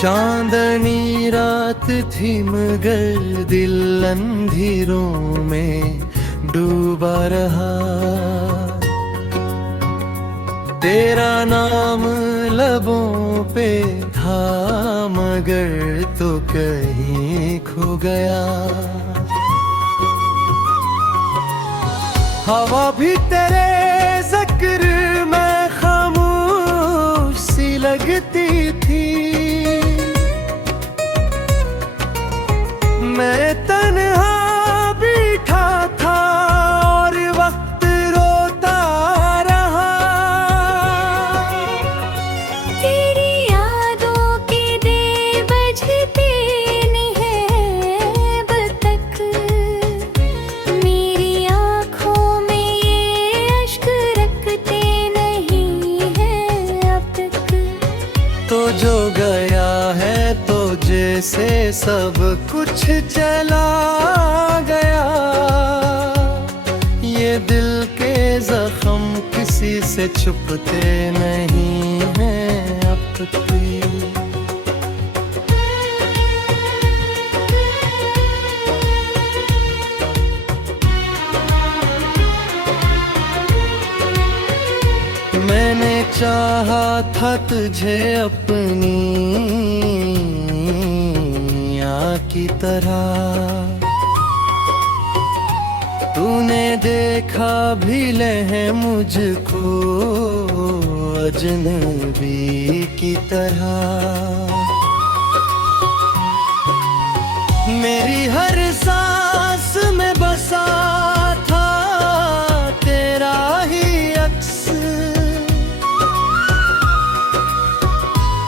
चांदनी रात थी मगर दिल अंधेरों में डूबा रहा। तेरा नाम लबों पे था मगर तो कहीं खो गया। हवा भी तेरे जिक्र में खामोश सी लगती थी। मैं तन्हा बैठा था और वक्त रोता रहा। तेरी यादों के दे बजते नहीं है अब तक। मेरी आँखों में ये अश्क रखते नहीं है अब तक। तो जो गया है तो जैसे सब कुछ चला गया। ये दिल के जख्म किसी से छुपते नहीं हैं अब भी। मैंने चाहा था तुझे अपनी की तरह। तूने देखा भी ले मुझको अजनबी की तरह। मेरी हर सांस में बसा था तेरा ही अक्स।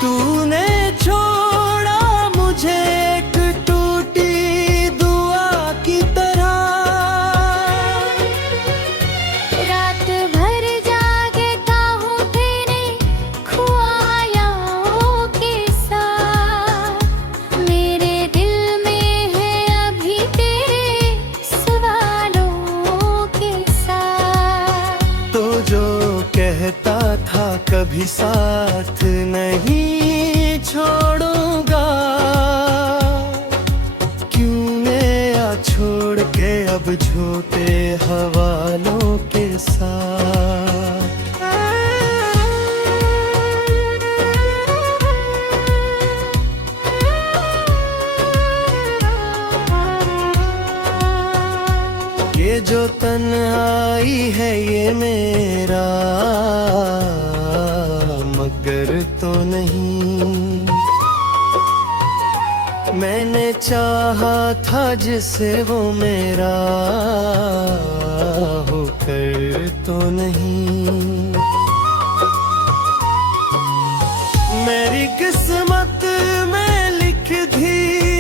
तूने छोड़ा मुझे कहता था कभी साथ नहीं छोड़ूंगा। क्यों गया छोड़ के अब झूठे हवालों के साथ। ये जो तन्हाई है ये मेरा मगर तो नहीं। मैंने चाहा था जिसे वो मेरा होकर तो नहीं। मेरी किस्मत में लिख दी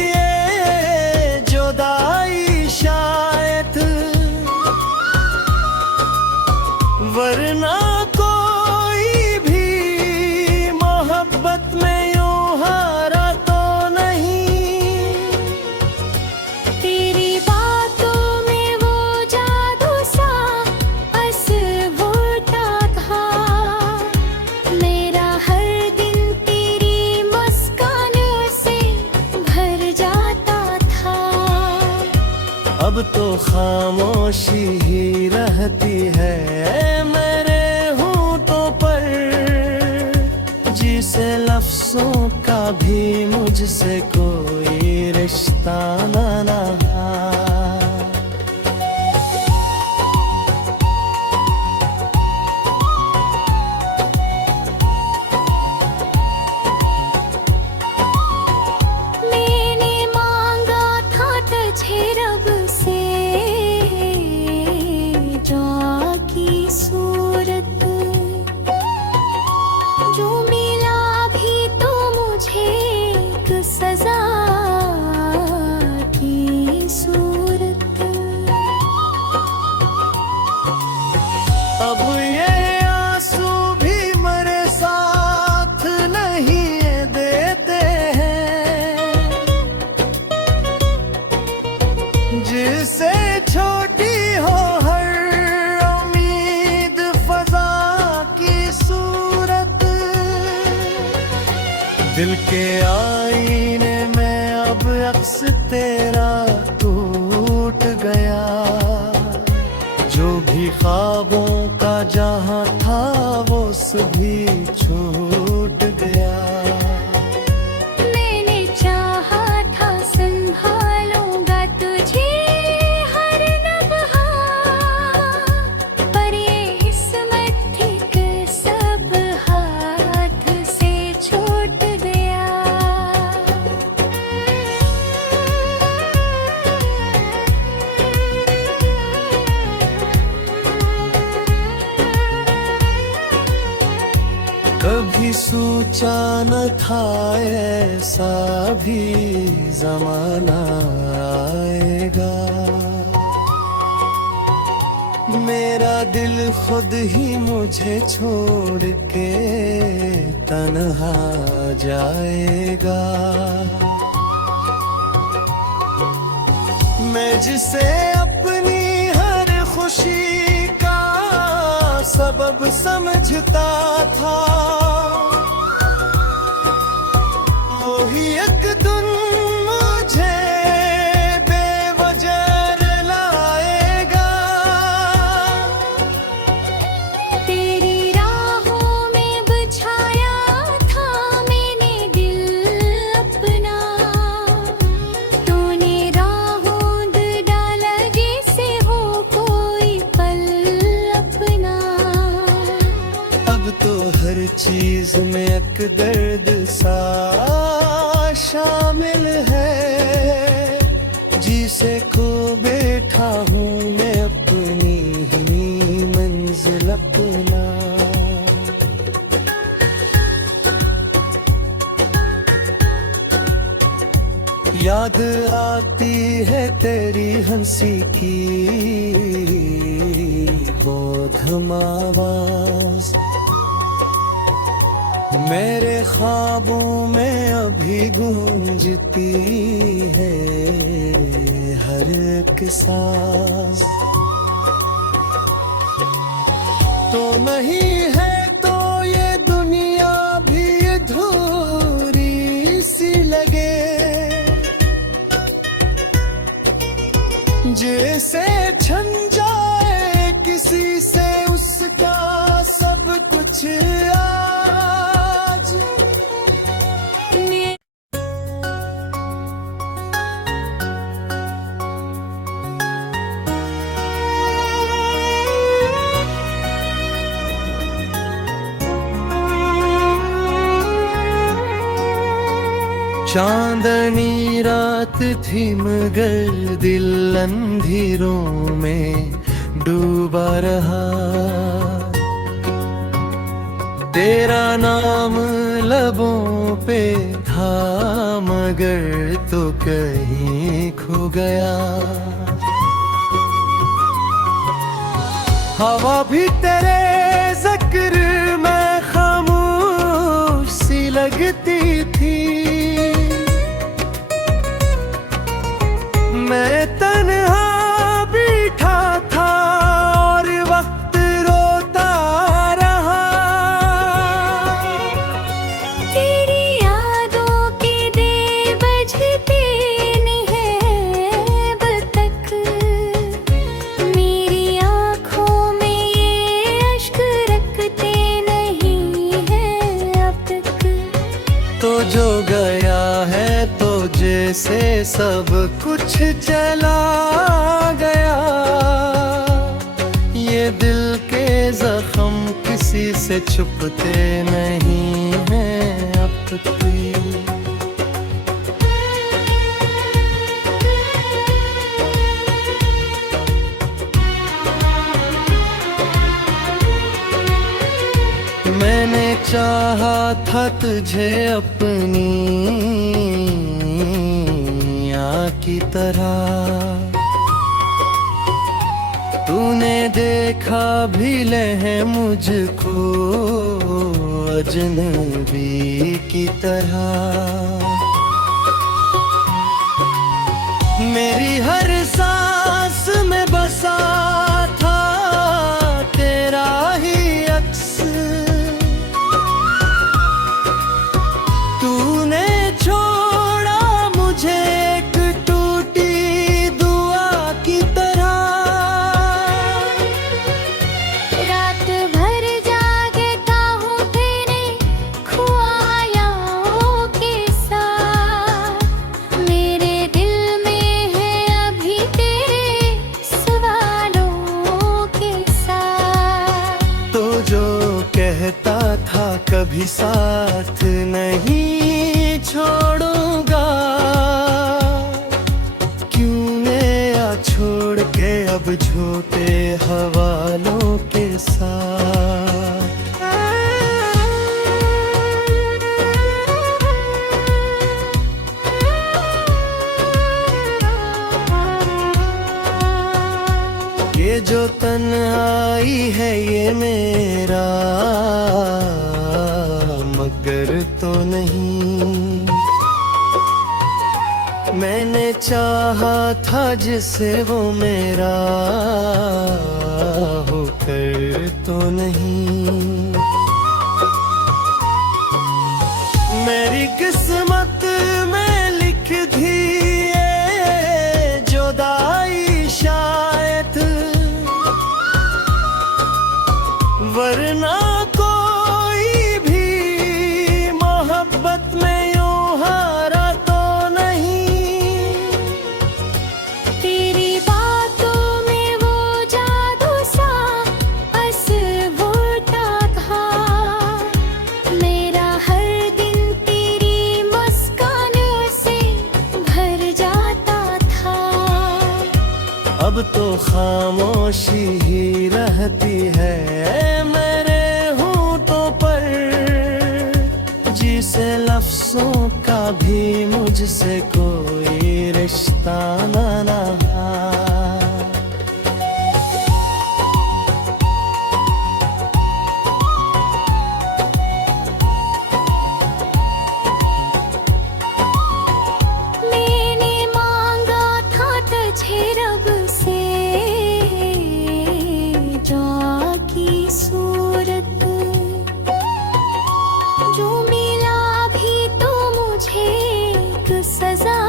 ये जुदाई शायद। वरना कोई भी मोहब्बत में यूं हारा तो नहीं। तेरी बातों में वो जादू सा असर होता था। मेरा हर दिन तेरी मुस्कान से भर जाता था। अब तो खामोशी ही रहती है मेरे होठों पर। जिसे लफ्जों का भी मुझसे कोई रिश्ता ना रहा। मैंने मांगा था तुझे रब से दुआ की सूरत। जो मिला भी तो मुझे एक सजा की सूरत। अब ये आंसू भी मेरे साथ नहीं देते हैं। जिसे छोटी हो हर उम्मीद फजा की सूरत। दिल के आईने में अब अक्स तेरा टूट गया, जो भी ख्वाबों का जहां था वो सभी छूट गया। मैंने चाहा था संभालूंगा तुझे हर लम्हा, पर ये किस्मत थी कि सब हाथ से छूट गया। कभी सोचा न था ऐसा भी जमाना आएगा, मेरा दिल खुद ही मुझे छोड़ के तन्हा जाएगा। मैं जिसे अपनी हर खुशी का सबब समझता था, वही एक दिन मुझे बेवजह लाएगा। तेरी राहों में बिछाया था मैंने दिल अपना, तूने राहों डाला जैसे हो कोई पल अपना। अब तो हर चीज में एक दर्द सा शामिल है, जिसे खो बैठा हूँ मैं अपनी ही मंजिल अपना। याद आती है तेरी हंसी की वो धम आवाज, मेरे ख्वाबों में अभी गूंजती है हर एक सांस। तो नहीं है तो ये दुनिया भी अधूरी सी लगे, जैसे छन जाए किसी से उसका सब कुछ आज। चांदनी रात थी मगर दिल अंधेरों में डूबा रहा, तेरा नाम लबों पे था मगर तो कहीं खो गया। हवा भी तेरे जिक्र में खामोश सी लगती थी, मैं तन्हा बैठा था और वक्त रोता रहा। तेरी यादों के दे बजते नहीं है अब तक, मेरी आँखों में ये अश्क रखते नहीं है अब तक। तो जो गया है तो जैसे सब कुछ चला गया, ये दिल के जख्म किसी से छुपते नहीं हैं अब भी। मैंने चाहा था तुझे अपनी आँख की तरह, तूने देखा भी ले मुझको अजनबी की तरह। मेरी हर सांस में बसा था तेरा ही अक्स, तू झूठे हवालों के साथ। ये जो तन्हाई है ये मेरा मगर तो नहीं, मैंने चाहा था जिसे वो मेरा होकर तो नहीं। मेरी किस्मत में लिख दी ये जुदाई शायद, वरना कोई भी मोहब्बत में यूं हारा तो नहीं। तेरी बातों में वो जादू सा असर होता था, मेरा हर दिन तेरी मुस्कान से भर जाता था। अब तो खामोशी ही रहती है मेरे होठों पर, जिसे लफ्जों का भी मुझसे कोई रिश्ता ना रहा। मैंने मांगा था तुझे रब से जा की सूरत, जो मिला भी तो मुझे एक सजा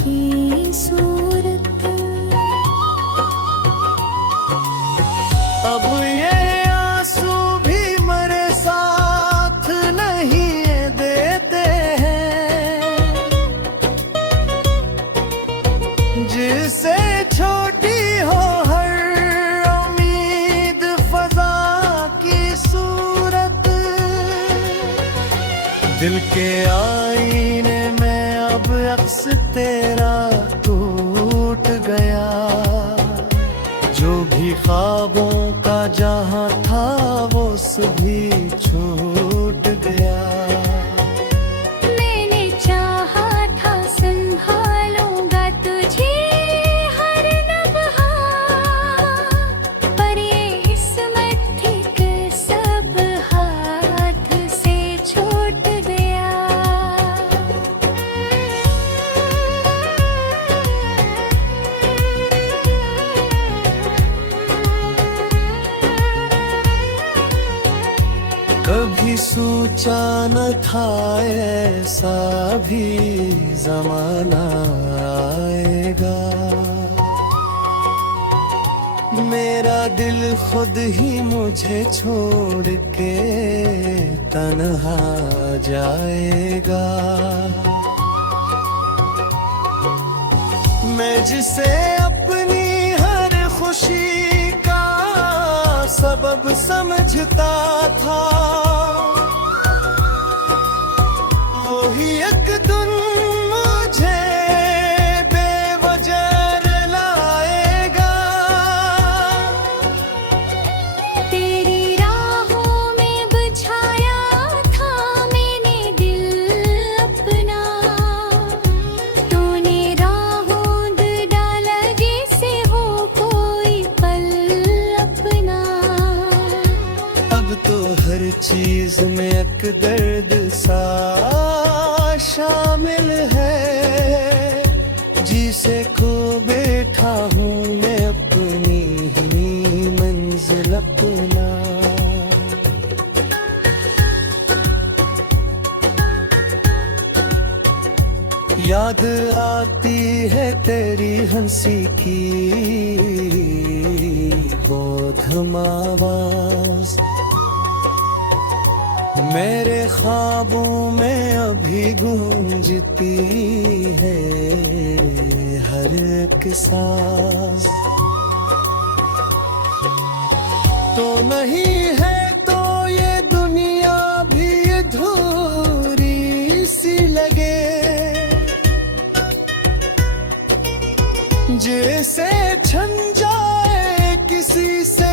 की सूरत। अब ये आंसू भी मेरे साथ नहीं देते हैं, जिससे छोटी हो हर उम्मीद फजा की सूरत। दिल के आईने में अब अक्स तेरा टूट गया, जो भी ख्वाबों का जहां था वो सभी छूट गया। मैंने चाहा था संभालूंगा तुझे हर लम्हा, पर ये किस्मत थी कि सब हाथ से छूट गया। कभी सोचा न था ऐसा भी जमाना आएगा, मेरा दिल खुद ही मुझे छोड़ के तन्हा जाएगा। मैं जिसे अपनी हर खुशी का सबब समझता था, वही एक दिन मुझे बेवजह लाएगा। तेरी राहों में बिछाया था मैंने दिल अपना, तूने राहों डाला जैसे हो कोई पल अपना। अब तो हर चीज में एक दर्द सा शामिल है, जिसे खो बैठा हूँ मैं अपनी ही मंजिल अपना। याद आती है तेरी हंसी की वो धम आवाज, मेरे ख्वाबों में अभी गूंजती है हर एक सांस। तो नहीं है तो ये दुनिया भी अधूरी सी लगे, जैसे किसी से